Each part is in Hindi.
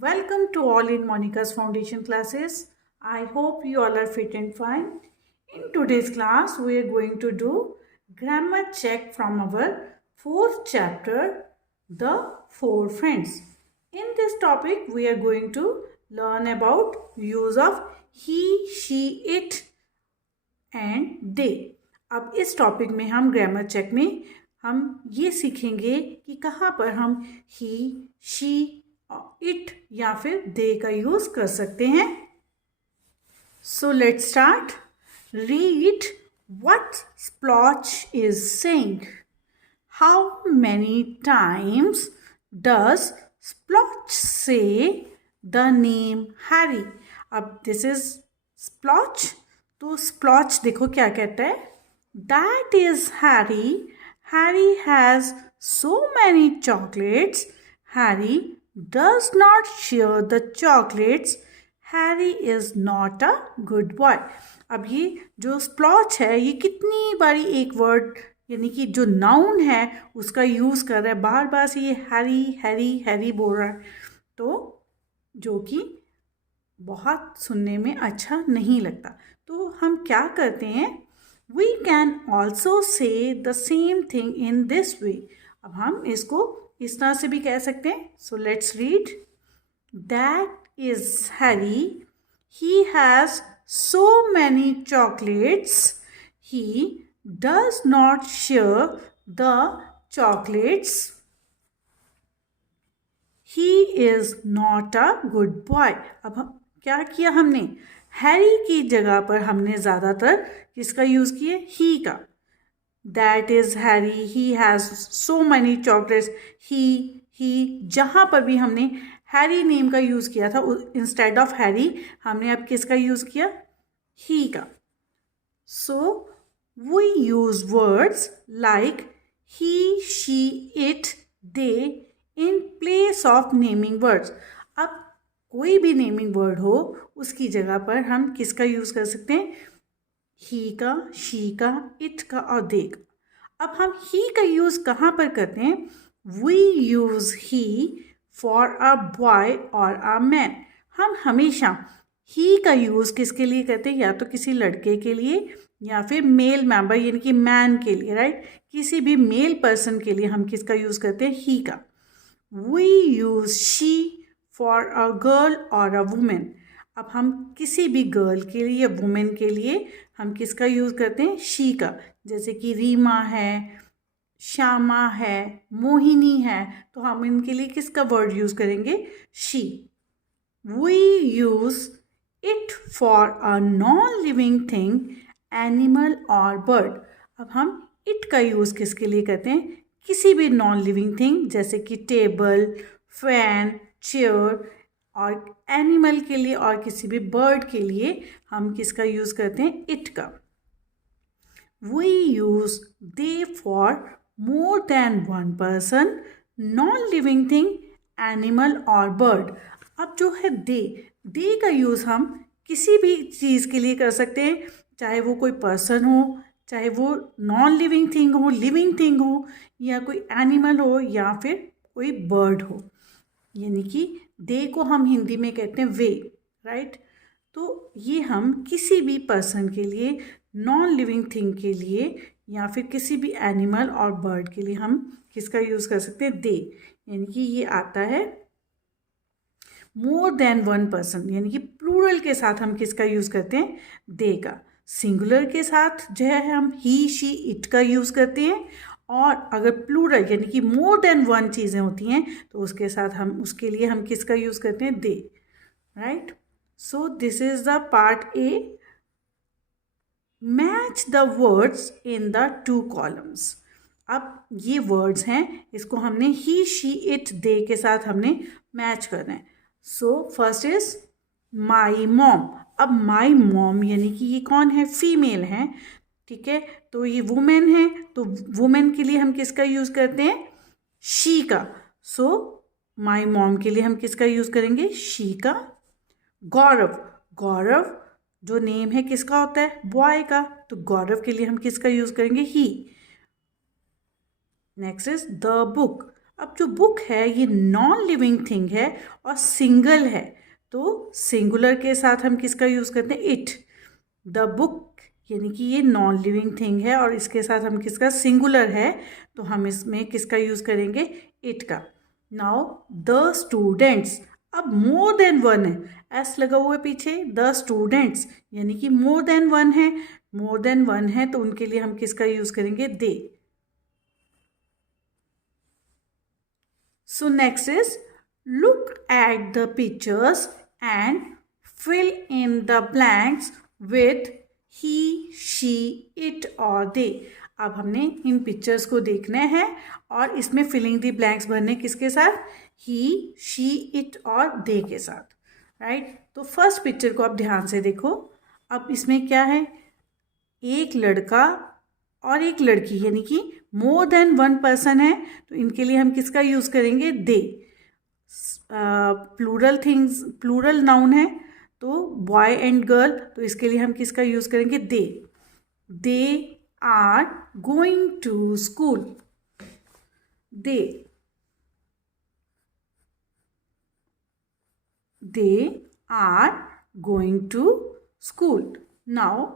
Welcome to all in Monica's Foundation classes. I hope you all are fit and fine. In today's class, we are going to do grammar check from our fourth chapter, The Four Friends. In this topic, we are going to learn about use of he, she, it and they. अब इस टॉपिक में हम ग्रामर चेक में हम ये सीखेंगे कि कहाँ पर हम ही, शी, इट या फिर दे का यूज कर सकते हैं. So let's start. Read what splotch is saying. How many times does splotch say the name Harry. अब दिस इज स्प्लॉच. तो स्प्लॉच देखो क्या कहता है. That is Harry. Harry has so many chocolates. Harry does not share the chocolates. Harry is not a good boy. अब ये जो स्प्लॉच है ये कितनी बारी एक वर्ड यानी कि जो नाउन है उसका यूज़ कर रहा है. बार बार से ये हैरी हैरी हैरी बोल रहा है, तो जो कि बहुत सुनने में अच्छा नहीं लगता. तो हम क्या करते हैं, we can also say the same thing in this way. अब हम इसको इस तरह से भी कह सकते हैं. So let's read. That is Harry. He has so many chocolates. He does not share the chocolates. He is not a good boy. अब क्या किया हमने, हैरी की जगह पर हमने ज़्यादातर किसका यूज़ किया, ही का. That is Harry. He has so many chocolates. He जहाँ पर भी हमने हैरी नेम का यूज़ किया था, इंस्टेड ऑफ हैरी हमने अब किसका यूज़ किया, ही का. So we use words like he, she, it, they in place of naming words. अब कोई भी नेमिंग वर्ड हो उसकी जगह पर हम किसका यूज़ कर सकते हैं, ही का, शी का, इट का और दे का. अब हम ही का यूज़ कहाँ पर करते हैं, we use he for a boy और अ मैन. हम हमेशा ही का यूज़ किसके लिए करते हैं, या तो किसी लड़के के लिए या फिर मेल मेंबर यानी कि मैन के लिए, राइट. किसी भी मेल पर्सन के लिए हम किसका यूज़ करते हैं, ही का. We use she for a girl और अ वुमेन. अब हम किसी भी गर्ल के लिए या वुमेन के लिए हम किसका यूज़ करते हैं, शी का. जैसे कि रीमा है, श्यामा है, मोहिनी है, तो हम इनके लिए किसका वर्ड यूज़ करेंगे, she. We use it for a non living thing, animal और बर्ड. अब हम इट का यूज़ किसके लिए करते हैं, किसी भी नॉन लिविंग थिंग जैसे कि टेबल, फैन, चेयर, और एनिमल के लिए और किसी भी बर्ड के लिए हम किसका यूज़ करते हैं, इट का. We use they for more than one person, non living thing, animal और बर्ड. अब जो है दे का यूज़ हम किसी भी चीज़ के लिए कर सकते हैं, चाहे वो कोई पर्सन हो, चाहे वो नॉन लिविंग थिंग हो, लिविंग थिंग हो, या कोई एनिमल हो, या फिर कोई बर्ड हो. यानी कि दे को हम हिंदी में कहते हैं वे, राइट. तो ये हम किसी भी पर्सन के लिए, नॉन लिविंग थिंग के लिए, या फिर किसी भी एनिमल और बर्ड के लिए हम किसका यूज़ कर सकते हैं, दे. यानी कि ये आता है मोर देन वन पर्सन, यानी कि प्लूरल के साथ हम किसका यूज़ करते हैं, दे का. सिंगुलर के साथ जो है हम ही, शी, इट का यूज़ करते हैं. और अगर प्लूरल यानी कि मोर देन वन चीज़ें होती हैं तो उसके साथ हम उसके लिए हम किसका यूज़ करते हैं, they, right. So this is the part A. Match the words in the two columns. अब ये वर्ड्स हैं, इसको हमने ही, शी, इट, दे के साथ हमने मैच करना है. So first is my mom. अब माई मॉम यानी कि ये कौन है, फीमेल है, ठीक है. तो ये वुमेन है, तो वुमेन के लिए हम किसका यूज़ करते हैं, शी का. सो माई मॉम के लिए हम किसका यूज़ करेंगे, शी का. गौरव. गौरव जो नेम है किसका होता है, बॉय का, तो गौरव के लिए हम किसका यूज़ करेंगे, he. Next is the book. अब जो बुक है ये नॉन लिविंग थिंग है और सिंगल है, तो सिंगुलर के साथ हम किसका यूज़ करते हैं? इट। द बुक यानी कि ये नॉन लिविंग थिंग है और इसके साथ हम किसका? सिंगुलर है, तो हम इसमें किसका यूज़ करेंगे? इट का। नाउ द स्टूडेंट्स, अब मोर देन वन है, एस लगा हुआ है पीछे, द स्टूडेंट्स यानी कि मोर देन वन है, मोर देन वन है तो उनके लिए हम किसका यूज़ करेंगे? दे। So next is look at the pictures and fill in the blanks with he, she, it और they। अब हमने इन पिक्चर्स को देखना है और इसमें फिलिंग दी ब्लैंक्स भरने किसके साथ? ही, शी, इट और दे के साथ, राइट। तो फर्स्ट पिक्चर को आप ध्यान से देखो। अब इसमें क्या है? एक लड़का और एक लड़की यानी कि मोर देन वन पर्सन है, तो इनके लिए हम किसका यूज़ करेंगे? दे। प्लूरल थिंग्स, प्लूरल नाउन है तो बॉय एंड गर्ल, तो इसके लिए हम किसका यूज़ करेंगे? They. They are going to school. They are going to school. Now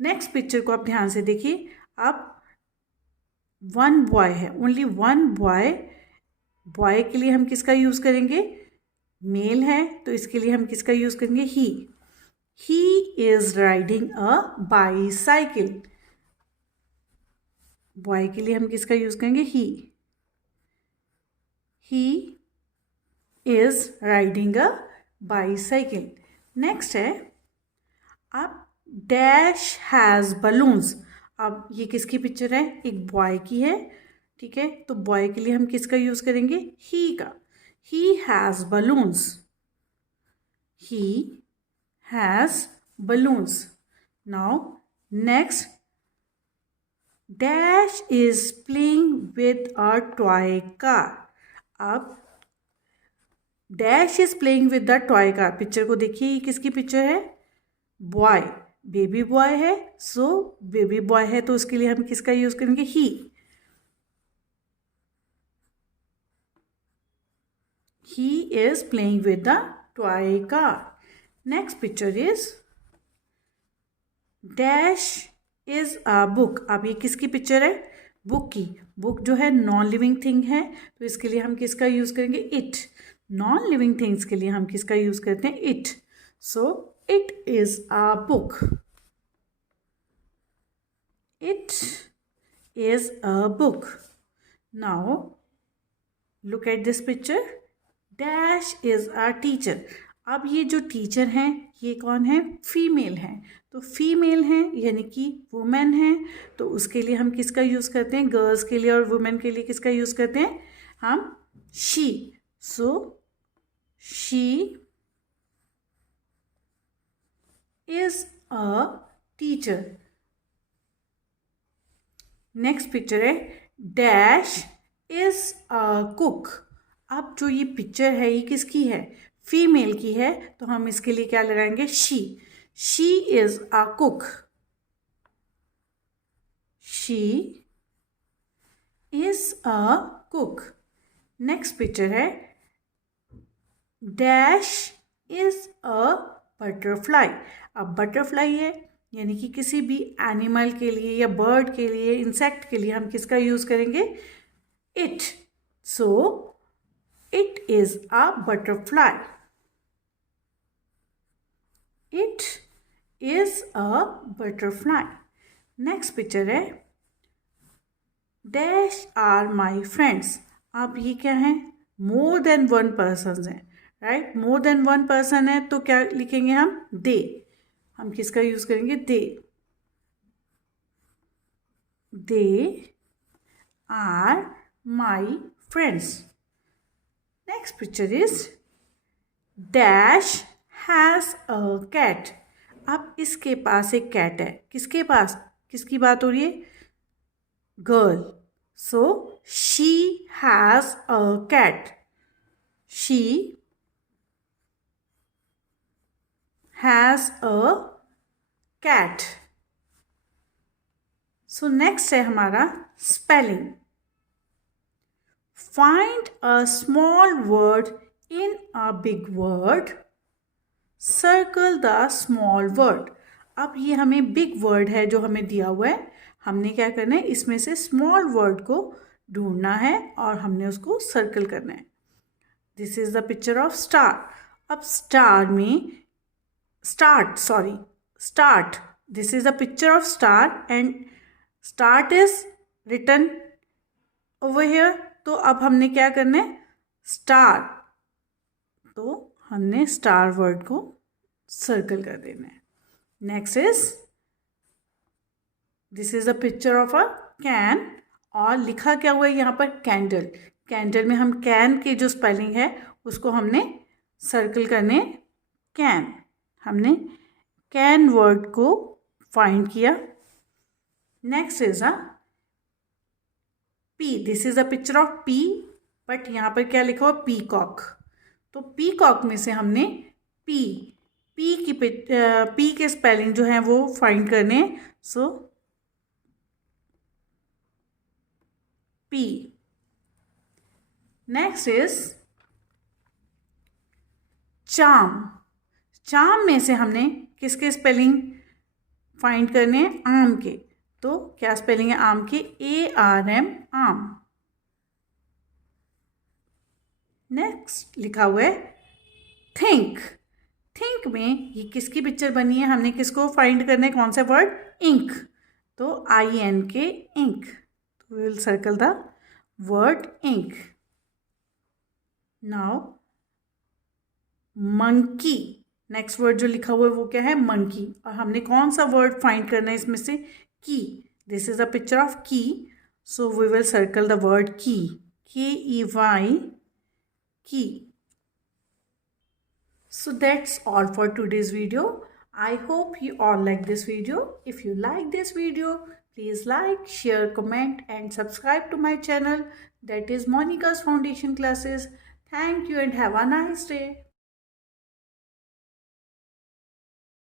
next picture को आप ध्यान से देखिए। अब वन बॉय है, ओनली वन बॉय। बॉय के लिए हम किसका यूज़ करेंगे? मेल है तो इसके लिए हम किसका यूज़ करेंगे? He is riding a bicycle. Boy के लिए हम किसका यूज़ करेंगे? He is riding a bicycle. Next है अब डैश हैज़ बलून्स। अब ये किसकी पिक्चर है? एक बॉय की है, ठीक है, तो बॉय के लिए हम किसका यूज़ करेंगे? ही का। He has balloons. He has balloons. Now next dash is playing with a toy car. अब dash is playing with the toy car, picture को देखिए, ये किसकी पिक्चर है? बॉय, बेबी बॉय है, सो बेबी बॉय है तो उसके लिए हम किसका यूज करेंगे? He is playing with the toy car. Next picture is dash is a book. अब ये किसकी पिक्चर है? बुक की। बुक जो है नॉन लिविंग थिंग है तो इसके लिए हम किसका यूज करेंगे? इट। नॉन लिविंग थिंग्स के लिए हम किसका यूज करते हैं? It. So it is a book. It is a book. Now look at this picture. Dash is a teacher. अब ये जो टीचर हैं ये कौन है? फीमेल हैं, तो फीमेल हैं यानी कि वुमेन है, तो उसके लिए हम किसका यूज़ करते हैं? गर्ल्स के लिए और वुमेन के लिए किसका यूज़ करते हैं? हम she. So she is a teacher. Next picture है डैश इज अ कुक। अब जो ये पिक्चर है ये किसकी है? फीमेल की है, तो हम इसके लिए क्या लगाएंगे? She is a cook. She is a cook. Next picture है डैश इज अ बटरफ्लाई। अब बटरफ्लाई है यानी कि किसी भी एनिमल के लिए या बर्ड के लिए, इंसेक्ट के लिए हम किसका यूज करेंगे? It. So it is a butterfly. It is a butterfly. Next picture है डैश आर माई फ्रेंड्स। अब ये क्या है? मोर देन वन पर्सन है, राइट। मोर देन वन पर्सन है तो क्या लिखेंगे हम? दे। हम किसका यूज करेंगे? They. They are my friends. Next picture is dash has a cat. अब इसके पास एक कैट है, किसके पास? किसकी बात हो रही है? Girl. So she has a cat. She has a cat. So next है हमारा spelling. Find a small word in a big word. Circle the small word. अब ये हमें बिग वर्ड है जो हमें दिया हुआ है, हमने क्या करना है, इसमें से स्मॉल वर्ड को ढूंढना है और हमने उसको सर्कल करना है. This is the picture of star. अब स्टार में start, this is the picture of star and start is written over here. तो अब हमने क्या करना है, स्टार, तो हमने स्टार वर्ड को सर्कल कर देना है. Next is, this is a picture of a can और लिखा क्या हुआ है यहाँ पर, कैंडल. कैंडल में हम कैन की जो स्पेलिंग है उसको हमने सर्कल करने, कैन, हमने कैन वर्ड को फाइंड किया. Next is a P. This is a picture of P, but यहाँ पर क्या लिखा हुआ, पीकॉक. तो पीकॉक में से हमने पी के स्पेलिंग जो है वो फाइंड करने. सो पी. नेक्स्ट इज चाम. चाम में से हमने किसके स्पेलिंग फाइंड करने, आम के. तो क्या स्पेलिंग है आम की, ARM, आम. नेक्स्ट लिखा हुआ है थिंक. थिंक में ये किसकी पिक्चर बनी है, हमने किसको फाइंड करना है, कौन सा वर्ड, इंक. तो INK, इंक. तो we will circle the word ink. Now monkey. Next word जो लिखा हुआ है वो क्या है, मंकी. और हमने कौन सा वर्ड फाइंड करना है इसमें से, key. This is a picture of key, so we will circle the word key, KEY, key. So that's all for today's video. I hope you all like this video. If you like this video, please like, share, comment and subscribe to my channel, that is Monica's Foundation Classes. Thank you and have a nice day.